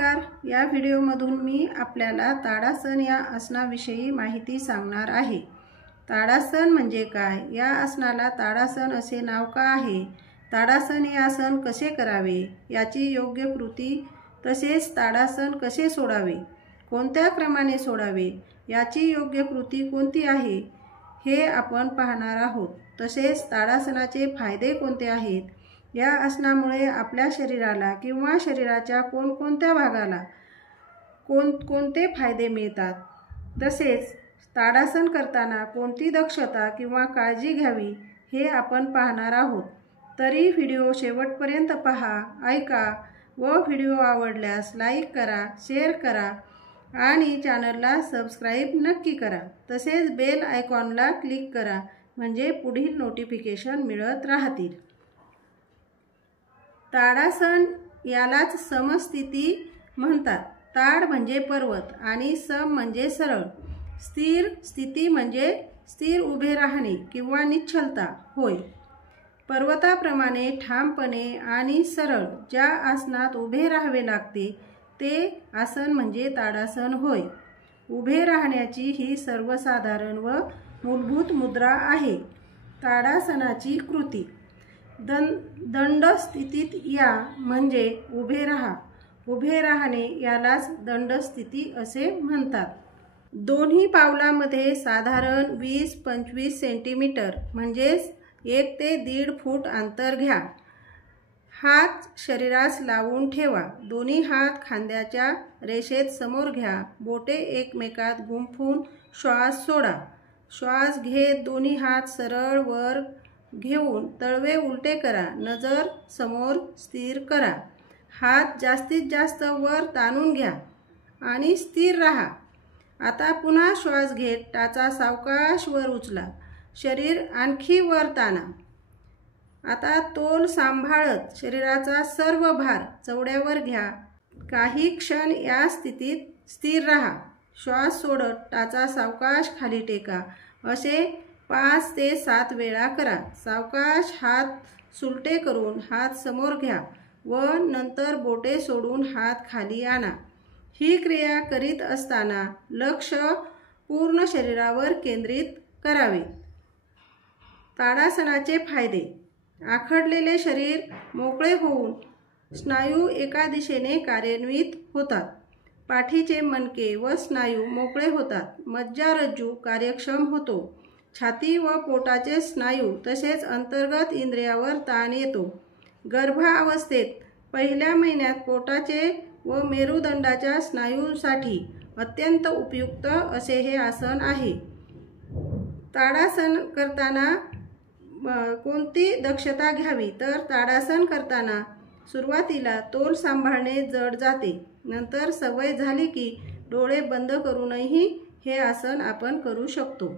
नमस्कार। या व्हिडिओमधून मी आपल्याला ताडासन या आसनाविषयी माहिती सांगणार आहे। ताडासन म्हणजे काय? या आसनाला ताडासन असे नाव का आहे? ताडासन हे आसन कसे करावे? याची योग्य कृती तसेच ताडासन कसे सोडावे? कोणत्या क्रमाने सोडावे? याची योग्य कृती कोणती आहे? हे आपण पाहणार आहोत। तसेच ताडासनाचे फायदे कोणते आहेत? या आसनामुळे आपल्या शरीराला किंवा शरीराच्या कोणकोणत्या भागाला कोणते फायदे मिळतात? तसेच ताडासन करताना कोणती दक्षता किंवा काळजी घ्यावी हे आपण पाहणार आहोत। तरी व्हिडिओ शेवटपर्यंत पहा, ऐका व व्हिडिओ आवडल्यास लाईक करा, शेअर करा आणि चॅनलला सबस्क्राईब नक्की करा। तसेच बेल आयकॉनला क्लिक करा म्हणजे पुढील नोटिफिकेशन मिळत राहतील। ताडासन यालाच समस्थिती म्हणतात। ताड म्हणजे पर्वत आणि सम म्हणजे सरळ, स्थिर स्थिती म्हणजे स्थिर उभे राहणे किंवा निश्चलता होय। पर्वताप्रमाणे ठामपणे आणि सरळ ज्या आसनात उभे राहावे लागते ते आसन म्हणजे ताडासन होय। उभे राहण्याची ही सर्वसाधारण व मूलभूत मुद्रा आहे। ताडासनाची कृती: दंड स्थितीत या म्हणजे उभे राहा। उभे राहणे यालाच दंड स्थिती असे म्हणतात। दोन्ही पावलामध्ये साधारण 20-25 सेंटीमीटर म्हणजेच 1 ते 1.5 फूट अंतर घ्या। हात शरीरास लावून ठेवा। दोन्ही हात खांद्याच्या रेषेत समोर घ्या। बोटे एकमेकात गुंफून श्वास सोडा। श्वास घेत दोन्ही हात सरळ वर घेऊन तळवे उलटे करा। नजर समोर स्थिर करा। हात जास्तीत जास्त वर ताणून घ्या आणि स्थिर राहा। आता पुन्हा श्वास घेत टाचा सावकाश वर उचला। शरीर आणखी वर ताणा। आता तोल सांभाळत शरीराचा सर्व भार चवड्यावर घ्या। काही क्षण या स्थितीत स्थिर राहा। श्वास सोडत टाचा सावकाश खाली टेका। असे 5 ते 7 वेळा करा। सावकाश हात सुलटे करून हात समोर घ्या व नंतर बोटे सोडून हात खाली आणा। ही क्रिया करीत असताना लक्ष पूर्ण शरीरावर केंद्रित करावे। ताडासनाचे फायदे: आखडलेले शरीर मोकळे होऊन स्नायू एका दिशेने कार्यान्वित होतात। पाठीचे मणके व स्नायू मोकळे होतात। मज्जारज्जू कार्यक्षम होतो। छाती व पोटाचे स्नायू तसेच अंतर्गत इंद्रियावर ताण येतो। गर्भावस्थेत पहिल्या महिन्यात पोटाचे व मेरुदंडाच्या स्नायूंसाठी अत्यंत उपयुक्त असे हे आसन आहे। ताडासन करताना कोणती दक्षता घ्यावी? तर ताडासन करताना सुरुवातीला तोल सांभाळणे जड जाते। नंतर सवय झाली की डोळे बंद करूनही हे आसन आपण करू शकतो।